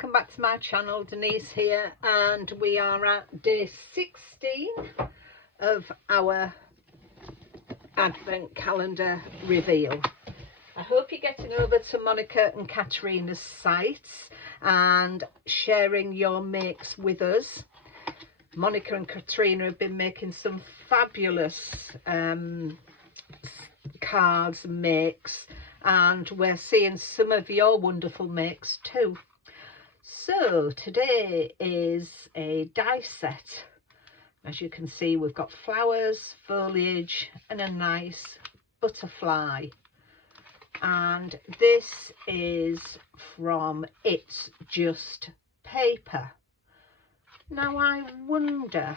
welcome back to my channel. Denise here, and we are at day 16 of our Advent Calendar reveal. I hope you're getting over to Monika and Katarina's sites and sharing your makes with us. Monika and Katarina have been making some fabulous cards and makes, and we're seeing some of your wonderful makes too. So today is a die set. As you can see, we've got flowers, foliage and a nice butterfly, and this is from It's Just Paper. Now I wonder,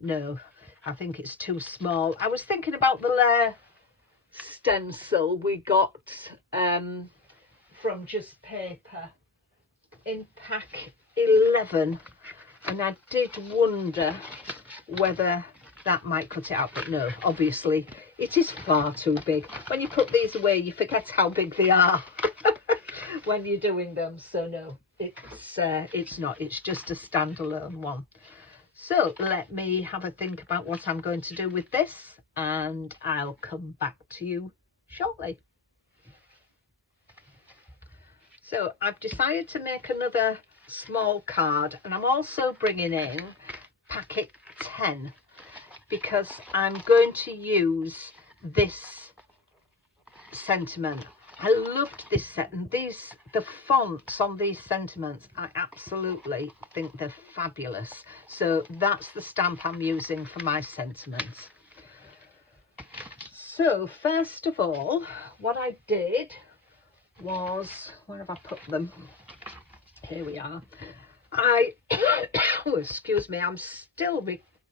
no, I think it's too small. I was thinking about the layer stencil we got from Just Paper in pack 11, and I did wonder whether that might cut it out, but no, obviously it is far too big. When you put these away, you forget how big they are when you're doing them. So no, it's not, it's just a standalone one. So let me have a think about what I'm going to do with this, and I'll come back to you shortly. So I've decided to make another small card, and I'm also bringing in packet 10 because I'm going to use this sentiment. I loved this set, and the fonts on these sentiments, I absolutely think they're fabulous. So that's the stamp I'm using for my sentiments. So first of all, what I did was, where have I put them? Here we are. Oh, excuse me, I'm still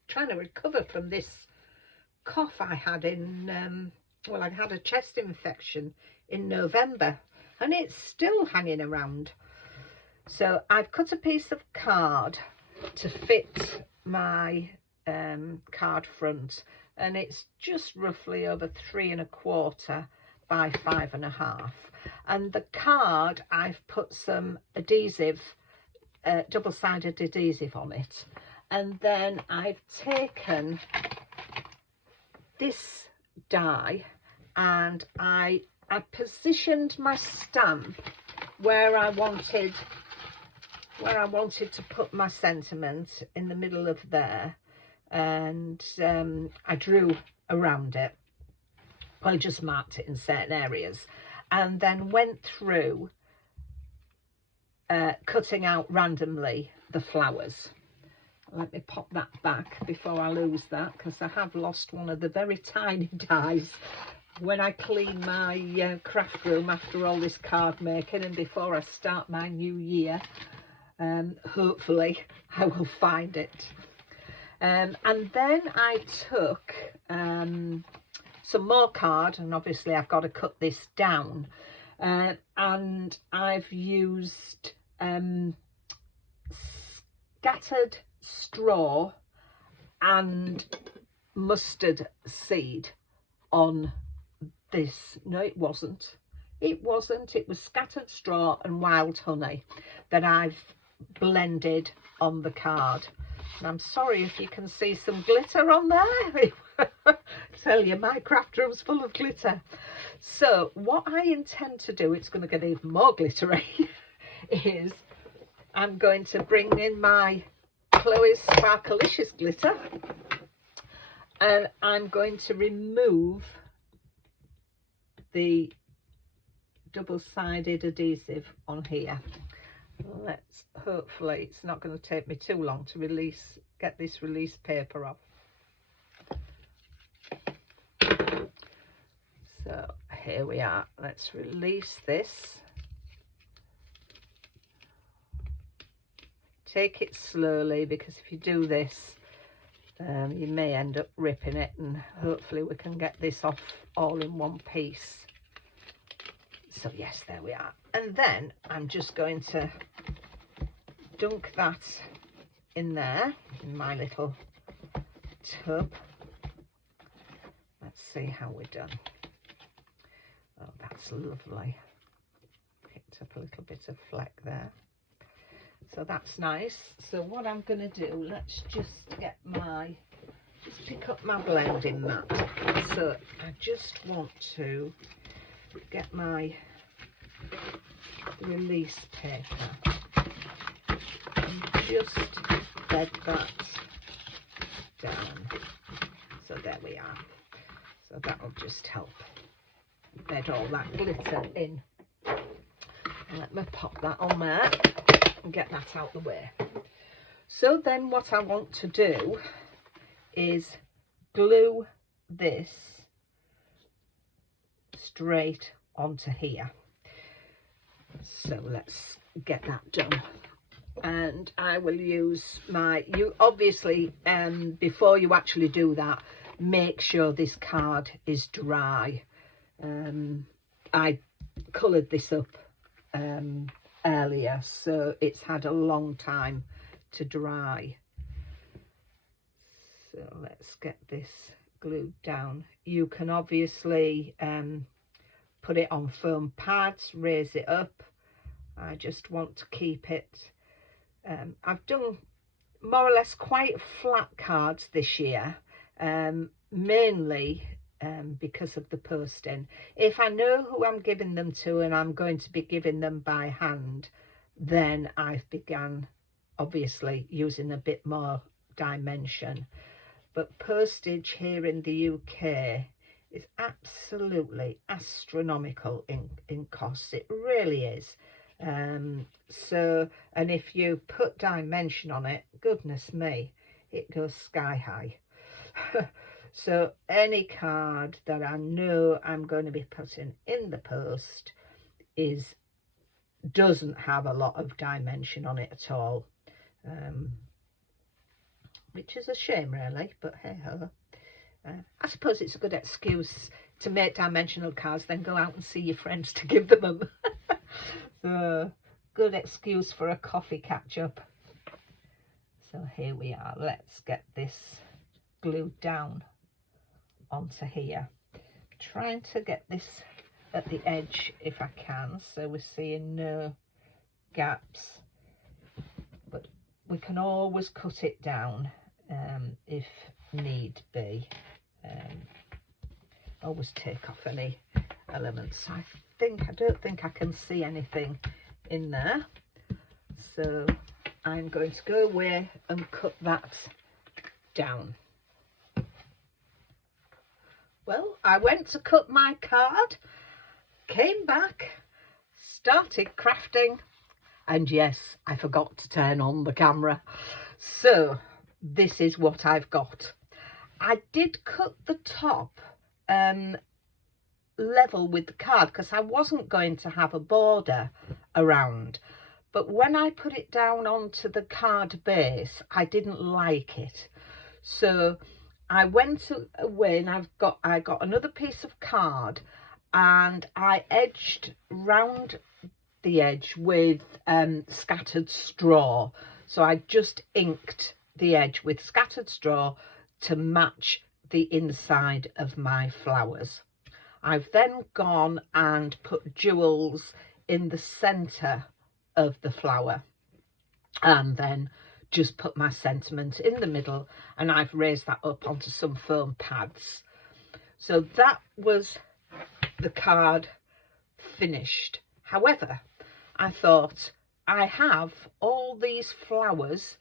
trying to recover from this cough I had in, well, I had a chest infection in November, and it's still hanging around. So I've cut a piece of card to fit my card front, and it's just roughly over 3 1/4 by 5 1/2. And the card, I've put some adhesive, double-sided adhesive on it, and then I've taken this die and I positioned my stamp where I wanted to put my sentiment, in the middle of there, and I drew around it. I just marked it in certain areas, and then went through cutting out randomly the flowers. Let me pop that back before I lose that, because I have lost one of the very tiny dies when I clean my craft room after all this card making, and before I start my new year. Hopefully I will find it. And then I took some more card, and obviously I've got to cut this down, and I've used scattered straw and mustard seed on this. No, it wasn't, it was scattered straw and wild honey that I've blended on the card. And I'm sorry if you can see some glitter on there. Tell you, my craft room's full of glitter. So what I intend to do, it's going to get even more glittery, is I'm going to bring in my Chloe's Sparkalicious glitter, and I'm going to remove the double-sided adhesive on here. Let's, hopefully it's not going to take me too long to get this release paper off. So here we are. Let's release this. Take it slowly, because if you do this, you may end up ripping it, and hopefully we can get this off all in one piece. So yes, there we are. And then I'm just going to dunk that in there, in my little tub. Let's see how we're done. Oh, that's lovely. Picked up a little bit of fleck there. So that's nice. So what I'm going to do, let's just get my, just pick up my blending mat. So I just want to get my release paper and just bed that down. So there we are. So that'll just help bed all that glitter in. And let me pop that on there and get that out the way. So then what I want to do is glue this straight onto here. So let's get that done. And I will use my, you obviously before you actually do that, make sure this card is dry. I coloured this up earlier, so it's had a long time to dry. So let's get this glued down. You can obviously put it on foam pads, raise it up. I just want to keep it, I've done more or less quite flat cards this year, mainly because of the posting. If I know who I'm giving them to and I'm going to be giving them by hand, then I've begun obviously using a bit more dimension. But postage here in the UK is absolutely astronomical in costs. It really is. So, and if you put dimension on it, goodness me, it goes sky high. So any card that I know I'm going to be putting in the post doesn't have a lot of dimension on it at all, which is a shame really, but hey ho. I suppose it's a good excuse to make dimensional cards, then go out and see your friends to give them. So good excuse for a coffee catch up. So here we are. Let's get this glued down onto here. Trying to get this at the edge if I can, so we're seeing no gaps, but we can always cut it down if need be. Always take off any elements. I don't think I can see anything in there, so I'm going to go away and cut that down. Well, I went to cut my card, came back, started crafting, and yes, I forgot to turn on the camera. So this is what I've got. I did cut the top level with the card because I wasn't going to have a border around, but when I put it down onto the card base, I didn't like it. So I went away and I got another piece of card and I edged round the edge with scattered straw. So I just inked the edge with scattered straw to match the inside of my flowers. I've then gone and put jewels in the centre of the flower and then just put my sentiment in the middle, and I've raised that up onto some foam pads. So that was the card finished. However, I thought I have all these flowers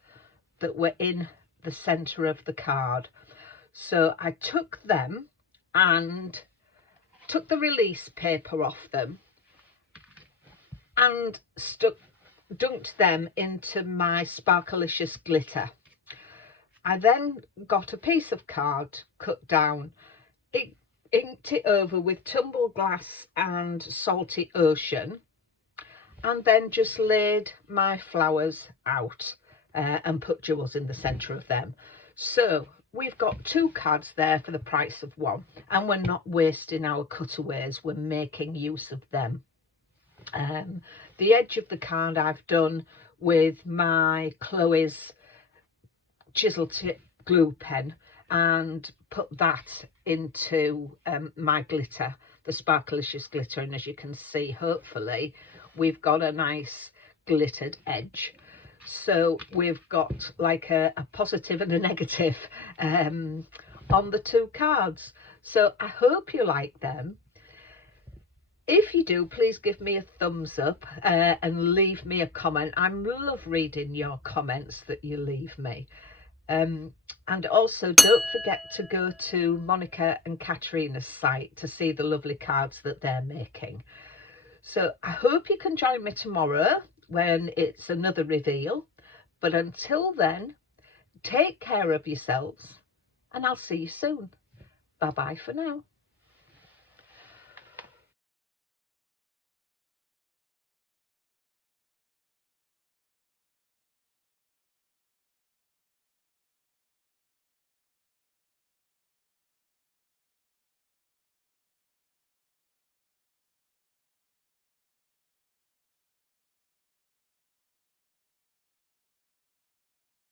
that were in the centre of the card. So I took them and took the release paper off them and dunked them into my Sparkalicious glitter. I then got a piece of card cut down, inked it over with Tumble Glass and Salty Ocean, and then just laid my flowers out and put jewels in the centre of them. So we've got two cards there for the price of one, and we're not wasting our cutaways, we're making use of them. The edge of the card I've done with my Chloe's chisel tip glue pen and put that into my glitter, the Sparkalicious glitter, and as you can see, hopefully we've got a nice glittered edge. So we've got like a positive and a negative on the 2 cards. So I hope you like them. If you do, please give me a thumbs up and leave me a comment. I love reading your comments that you leave me. And also don't forget to go to Monika and Katarina's site to see the lovely cards that they're making. So I hope you can join me tomorrow when it's another reveal. But until then, take care of yourselves and I'll see you soon. Bye bye for now.